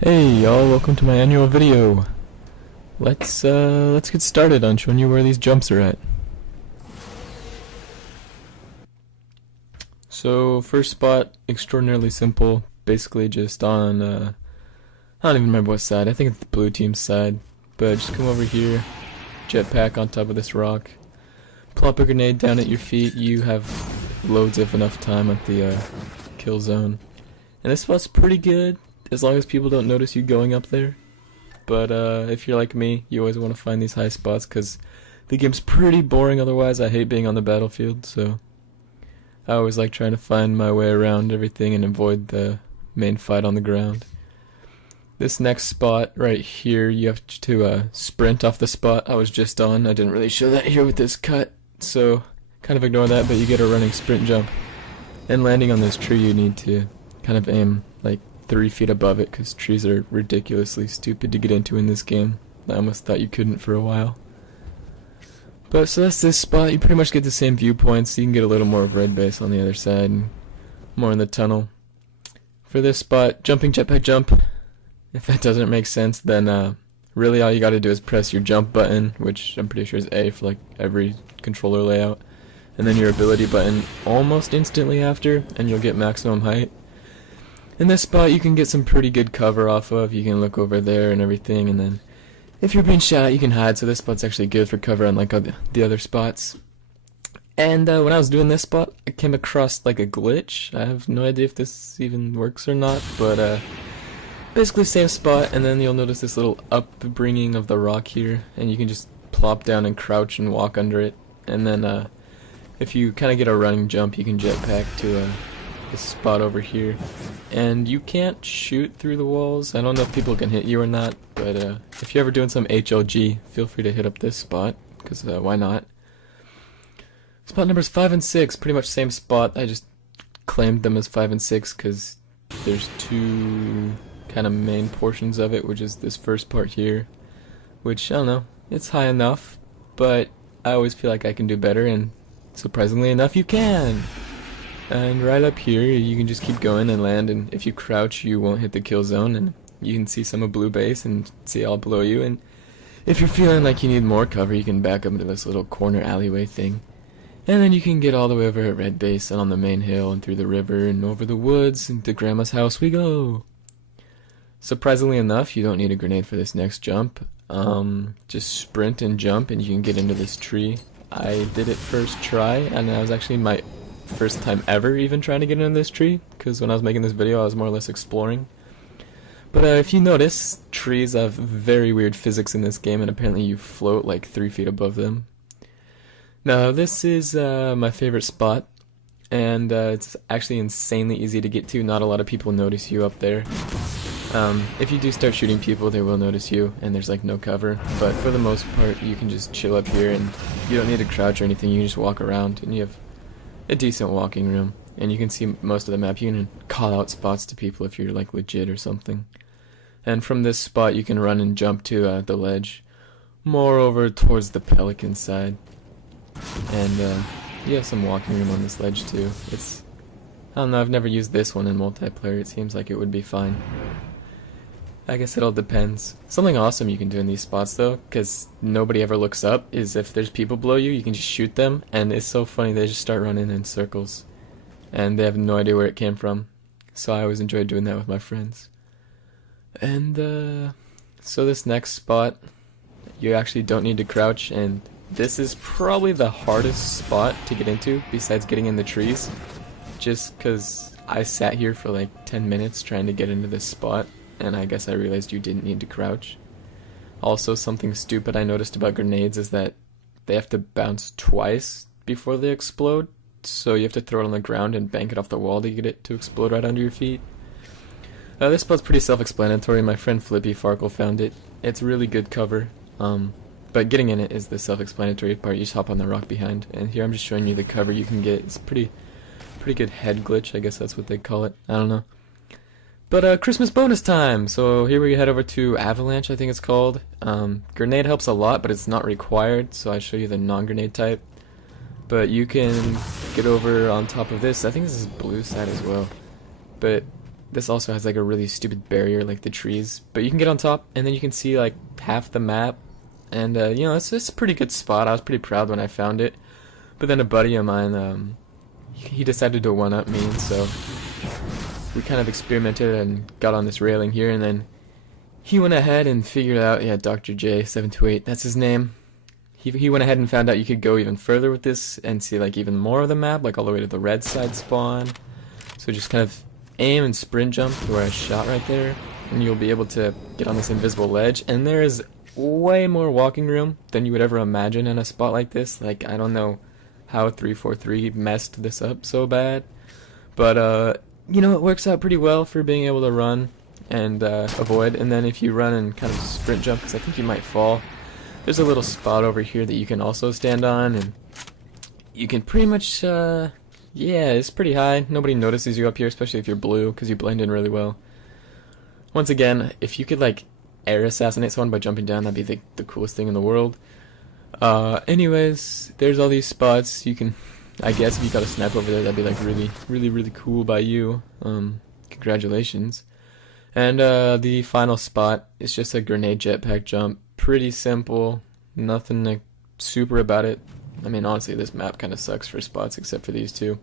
Hey y'all, welcome to my annual video. Let's get started on showing you where these jumps are at. So first spot, extraordinarily simple, basically just on I don't even remember what side. I think it's the blue team's side. But just come over here, jetpack on top of this rock, plop a grenade down at your feet. You have loads of enough time at the kill zone. And this spot's pretty good as long as people don't notice you going up there. But if you're like me, you always want to find these high spots because the game's pretty boring otherwise. I hate being on the battlefield, so I always like trying to find my way around everything and avoid the main fight on the ground. This next spot right here, you have to sprint off the spot I was just on. I didn't really show that here with this cut, so kind of ignore that, but you get a running sprint jump. And landing on this tree, you need to kind of aim like 3 feet above it, because trees are ridiculously stupid to get into in this game. I almost thought you couldn't for a while. But so that's this spot. You pretty much get the same viewpoints. You can get a little more of red base on the other side and more in the tunnel. For this spot, jumping jetpack jump. If that doesn't make sense, then really all you gotta do is press your jump button, which I'm pretty sure is A for like every controller layout, and then your ability button almost instantly after, and you'll get maximum height. In this spot you can get some pretty good cover off of. You can look over there and everything, and then if you're being shot at you can hide, so this spot's actually good for cover unlike the other spots. And when I was doing this spot I came across like a glitch. I have no idea if this even works or not, but basically same spot, and then you'll notice this little upbringing of the rock here, and you can just plop down and crouch and walk under it, and then if you kind of get a running jump you can jetpack to this spot over here. And you can't shoot through the walls. I don't know if people can hit you or not, but if you're ever doing some HLG, feel free to hit up this spot, because why not? Spot numbers 5 and 6, pretty much same spot. I just claimed them as 5 and 6 because there's two kind of main portions of it, which is this first part here, which, I don't know, it's high enough, but I always feel like I can do better, and surprisingly enough you can! And right up here you can just keep going and land, and if you crouch you won't hit the kill zone, and you can see some of blue base and see all below you. And if you're feeling like you need more cover you can back up into this little corner alleyway thing, and then you can get all the way over at red base and on the main hill and through the river and over the woods and to grandma's house we go. Surprisingly enough you don't need a grenade for this next jump. Just sprint and jump and you can get into this tree. I did it first try, and that was actually my first time ever even trying to get into this tree, because when I was making this video I was more or less exploring. But if you notice, trees have very weird physics in this game, and apparently you float like 3 feet above them. Now this is my favorite spot, and it's actually insanely easy to get to. Not a lot of people notice you up there. If you do start shooting people they will notice you, and there's like no cover, but for the most part you can just chill up here and you don't need to crouch or anything. You can just walk around and you have a decent walking room, and you can see most of the map. You can call out spots to people if you're like legit or something. And from this spot you can run and jump to the ledge, more over towards the pelican side. And you have some walking room on this ledge too. It's, I don't know, I've never used this one in multiplayer. It seems like it would be fine. I guess it all depends. Something awesome you can do in these spots though, because nobody ever looks up, is if there's people below you, you can just shoot them, and it's so funny, they just start running in circles. And they have no idea where it came from. So I always enjoy doing that with my friends. And so this next spot, you actually don't need to crouch, and this is probably the hardest spot to get into, besides getting in the trees. Just because I sat here for like 10 minutes trying to get into this spot, and I guess I realized you didn't need to crouch. Also, something stupid I noticed about grenades is that they have to bounce twice before they explode, so you have to throw it on the ground and bank it off the wall to get it to explode right under your feet. This spot's pretty self-explanatory. My friend Flippy Farkle found it. It's really good cover, but getting in it is the self-explanatory part. You just hop on the rock behind, and here I'm just showing you the cover you can get. It's pretty good head glitch, I guess that's what they call it. I don't know. But Christmas bonus time! So here we head over to Avalanche, I think it's called. Grenade helps a lot, but it's not required, so I show you the non-grenade type. But you can get over on top of this. I think this is blue side as well. But this also has like a really stupid barrier, like the trees. But you can get on top, and then you can see like half the map. And you know, it's a pretty good spot. I was pretty proud when I found it. But then a buddy of mine, he decided to one-up me, so we kind of experimented and got on this railing here, and then he went ahead and figured out, yeah, Dr. J728, that's his name. He went ahead and found out you could go even further with this and see like even more of the map, like all the way to the red side spawn. So just kind of aim and sprint jump to where I shot right there, and you'll be able to get on this invisible ledge. And there is way more walking room than you would ever imagine in a spot like this. Like, I don't know how 343 messed this up so bad, but you know, it works out pretty well for being able to run and avoid. And then if you run and kind of sprint jump, because I think you might fall, there's a little spot over here that you can also stand on, and you can pretty much yeah, it's pretty high. Nobody notices you up here, especially if you're blue, because you blend in really well. Once again, if you could like air assassinate someone by jumping down, that'd be the coolest thing in the world. Anyways, there's all these spots. You can, I guess if you got a snap over there, that'd be like really cool by you. Congratulations. And the final spot is just a grenade jetpack jump. Pretty simple, nothing like super about it. I mean, honestly, this map kind of sucks for spots except for these two.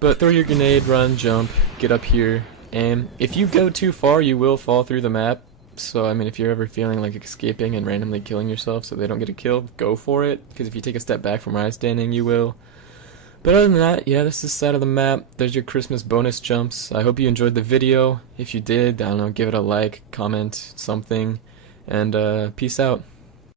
But throw your grenade, run, jump, get up here, aim. If you go too far, you will fall through the map. So, I mean, if you're ever feeling like escaping and randomly killing yourself so they don't get a kill, go for it. Because if you take a step back from where I'm standing, you will. But other than that, yeah, this is the side of the map. There's your Christmas bonus jumps. I hope you enjoyed the video. If you did, I don't know, give it a like, comment, something. And peace out.